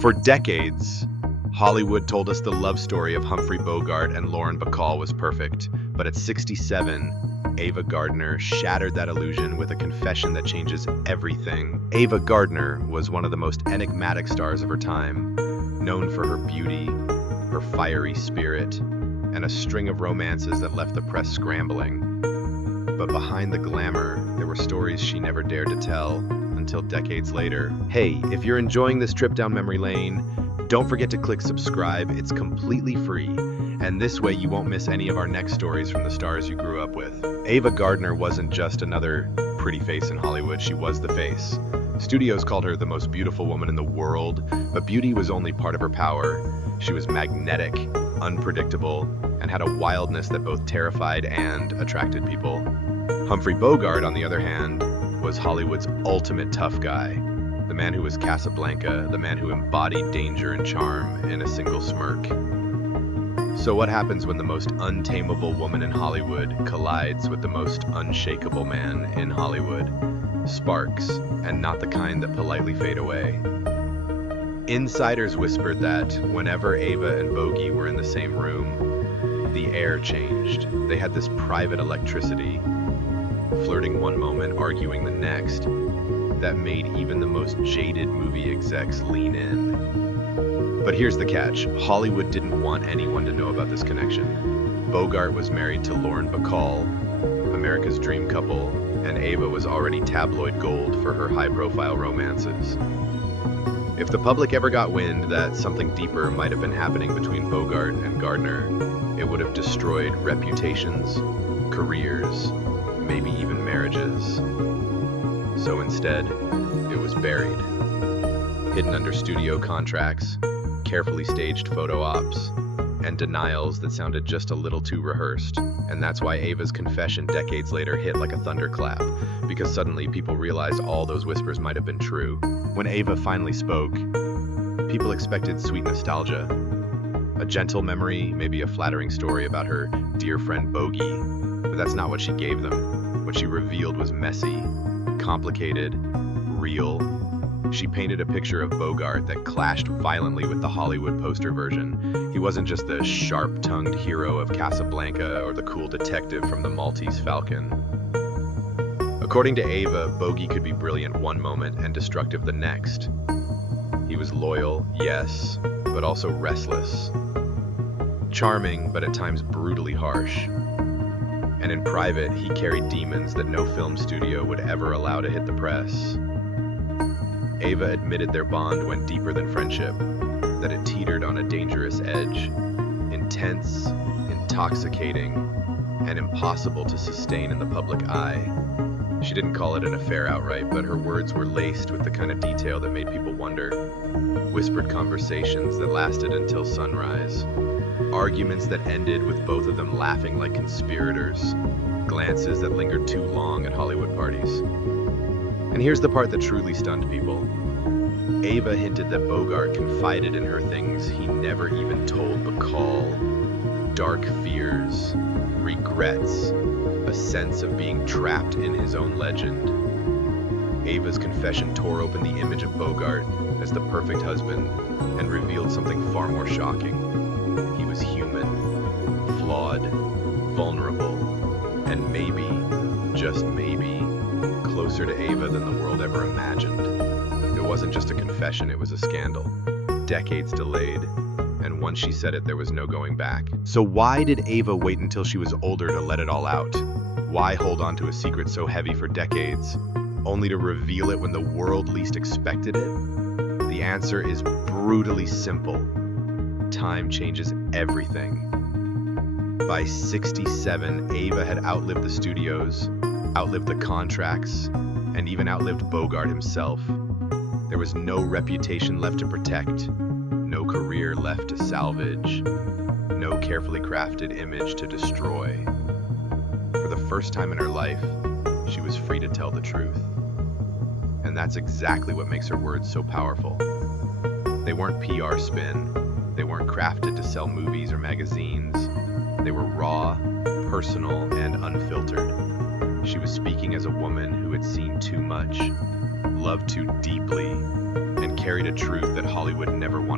For decades, Hollywood told us the love story of Humphrey Bogart and Lauren Bacall was perfect, but at 67, Ava Gardner shattered that illusion with a confession that changes everything. Ava Gardner was one of the most enigmatic stars of her time, known for her beauty, her fiery spirit, and a string of romances that left the press scrambling. But behind the glamour, there were stories she never dared to tell until decades later. Hey, if you're enjoying this trip down memory lane, don't forget to click subscribe. It's completely free, and this way you won't miss any of our next stories from the stars you grew up with. Ava Gardner wasn't just another pretty face in Hollywood, she was the face. Studios called her the most beautiful woman in the world, but beauty was only part of her power. She was magnetic, unpredictable, and had a wildness that both terrified and attracted people. Humphrey Bogart, on the other hand, was Hollywood's ultimate tough guy. The man who was Casablanca, the man who embodied danger and charm in a single smirk. So what happens when the most untamable woman in Hollywood collides with the most unshakable man in Hollywood? Sparks, and not the kind that politely fade away. Insiders whispered that whenever Ava and Bogey were in the same room, the air changed. They had this private electricity, flirting one moment, arguing the next, that made even the most jaded movie execs lean in. But here's the catch. Hollywood didn't want anyone to know about this connection. Bogart was married to Lauren Bacall, America's dream couple, and Ava was already tabloid gold for her high-profile romances. If the public ever got wind that something deeper might have been happening between Bogart and Gardner, it would have destroyed reputations, careers, maybe even marriages. So instead, it was buried, hidden under studio contracts, carefully staged photo ops, and denials that sounded just a little too rehearsed. And that's why Ava's confession decades later hit like a thunderclap, because suddenly people realized all those whispers might have been true. When Ava finally spoke, people expected sweet nostalgia, a gentle memory, maybe a flattering story about her dear friend Bogey, but that's not what she gave them. What she revealed was messy, complicated, real. She painted a picture of Bogart that clashed violently with the Hollywood poster version. He wasn't just the sharp-tongued hero of Casablanca or the cool detective from the Maltese Falcon. According to Ava, Bogey could be brilliant one moment and destructive the next. He was loyal, yes, but also restless. Charming, but at times brutally harsh. And in private, he carried demons that no film studio would ever allow to hit the press. Ava admitted their bond went deeper than friendship, that it teetered on a dangerous edge, intense, intoxicating, and impossible to sustain in the public eye. She didn't call it an affair outright, but her words were laced with the kind of detail that made people wonder. Whispered conversations that lasted until sunrise. Arguments that ended with both of them laughing like conspirators. Glances that lingered too long at Hollywood parties. And here's the part that truly stunned people. Ava hinted that Bogart confided in her things he never even told Bacall. Dark fears, regrets, a sense of being trapped in his own legend. Ava's confession tore open the image of Bogart as the perfect husband and revealed something far more shocking. He was human, flawed, vulnerable, and maybe, just maybe, closer to Ava than the world ever imagined. It wasn't just a confession, it was a scandal. Decades delayed, and once she said it, there was no going back. So why did Ava wait until she was older to let it all out? Why hold on to a secret so heavy for decades, only to reveal it when the world least expected it? The answer is brutally simple. Time changes everything. By 67, Ava had outlived the studios, outlived the contracts, and even outlived Bogart himself. There was no reputation left to protect, no career left to salvage, no carefully crafted image to destroy. For the first time in her life, she was free to tell the truth. And that's exactly what makes her words so powerful. They weren't PR spin. They weren't crafted to sell movies or magazines. They were raw, personal, and unfiltered. She was speaking as a woman who had seen too much, loved too deeply, and carried a truth that Hollywood never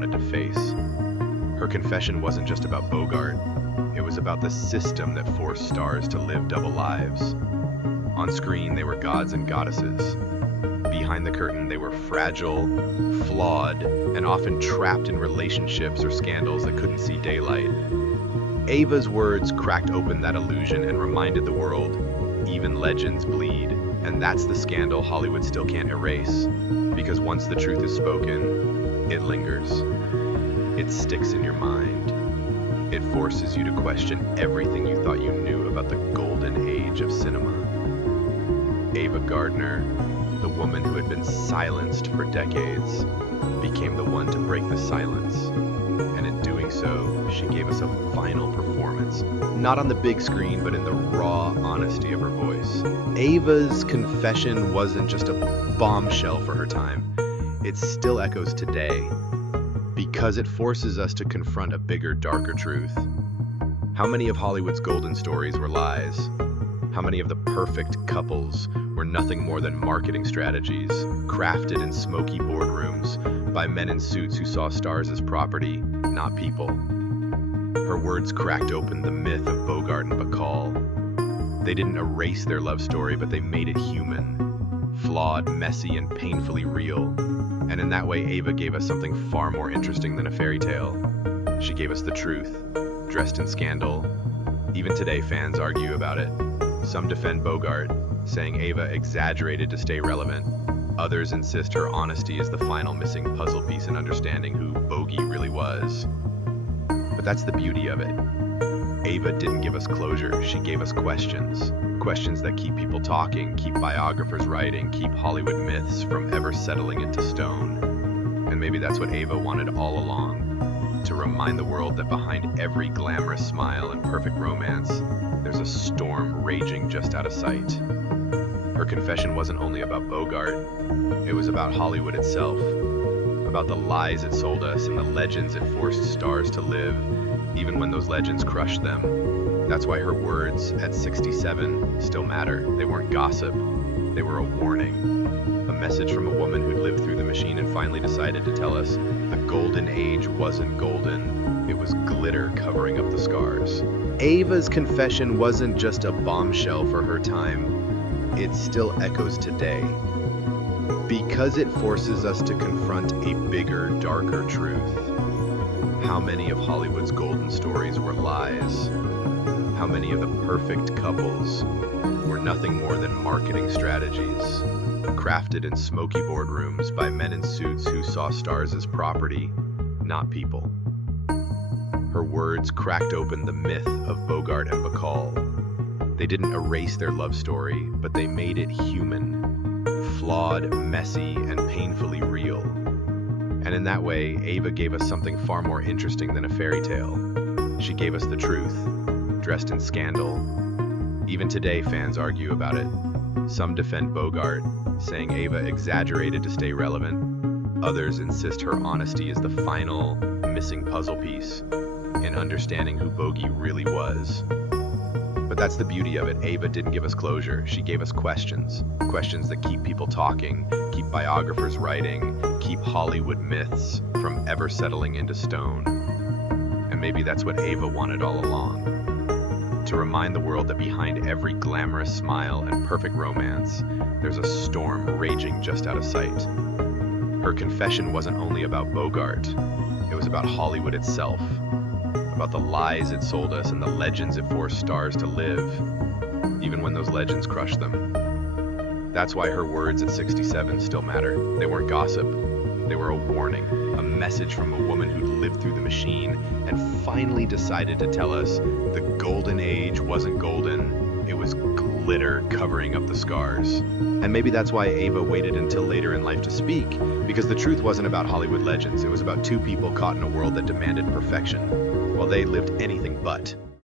confession wasn't just about Bogart, it was about the system that forced stars to live double lives. On screen, they were gods and goddesses. Behind the curtain, they were fragile, flawed, and often trapped in relationships or scandals that couldn't see daylight. Ava's words cracked open that illusion and reminded the world, even legends bleed, and that's the scandal Hollywood still can't erase. Because once the truth is spoken, it lingers. It sticks in your mind. It forces you to question everything you thought you knew about the golden age of cinema. Ava Gardner, the woman who had been silenced for decades, became the one to break the silence. And in doing so, she gave us a final performance, not on the big screen, but in the raw honesty of her voice. Ava's confession wasn't just a bombshell for her time. It still echoes today, because it forces us to confront a bigger, darker truth. How many of Hollywood's golden stories were lies? How many of the perfect couples were nothing more than marketing strategies, crafted in smoky boardrooms by men in suits who saw stars as property, not people? Her words cracked open the myth of Bogart and Bacall. They didn't erase their love story, but they made it human, flawed, messy, and painfully real. And in that way, Ava gave us something far more interesting than a fairy tale. She gave us the truth, dressed in scandal. Even today, fans argue about it. Some defend Bogart, saying Ava exaggerated to stay relevant. Others insist her honesty is the final missing puzzle piece in understanding who Bogey really was. But that's the beauty of it. Ava didn't give us closure, she gave us questions. Questions that keep people talking, keep biographers writing, keep Hollywood myths from ever settling into stone. And maybe that's what Ava wanted all along, to remind the world that behind every glamorous smile and perfect romance, there's a storm raging just out of sight. Her confession wasn't only about Bogart, it was about Hollywood itself, about the lies it sold us and the legends it forced stars to live, even when those legends crushed them. That's why her words at 67 still matter. They weren't gossip, they were a warning. A message from a woman who'd lived through the machine and finally decided to tell us the golden age wasn't golden, it was glitter covering up the scars. Ava's confession wasn't just a bombshell for her time, it still echoes today. Because it forces us to confront a bigger, darker truth. How many of Hollywood's golden stories were lies? How many of the perfect couples were nothing more than marketing strategies, crafted in smoky boardrooms by men in suits who saw stars as property, not people? Her words cracked open the myth of Bogart and Bacall. They didn't erase their love story, but they made it human, flawed, messy, and painfully real. And in that way, Ava gave us something far more interesting than a fairy tale. She gave us the truth, dressed in scandal. Even today, fans argue about it. Some defend Bogart, saying Ava exaggerated to stay relevant. Others insist her honesty is the final, missing puzzle piece in understanding who Bogey really was. But that's the beauty of it. Ava didn't give us closure. She gave us questions. Questions that keep people talking, keep biographers writing, keep Hollywood myths from ever settling into stone. And maybe that's what Ava wanted all along. To remind the world that behind every glamorous smile and perfect romance, there's a storm raging just out of sight. Her confession wasn't only about Bogart. It was about Hollywood itself. About the lies it sold us and the legends it forced stars to live, even when those legends crushed them. That's why her words at 67 still matter. They weren't gossip, they were a warning, a message from a woman who'd lived through the machine and finally decided to tell us the golden age wasn't golden, it was glitter covering up the scars. And maybe that's why Ava waited until later in life to speak, because the truth wasn't about Hollywood legends, it was about two people caught in a world that demanded perfection. Well, they lived anything but.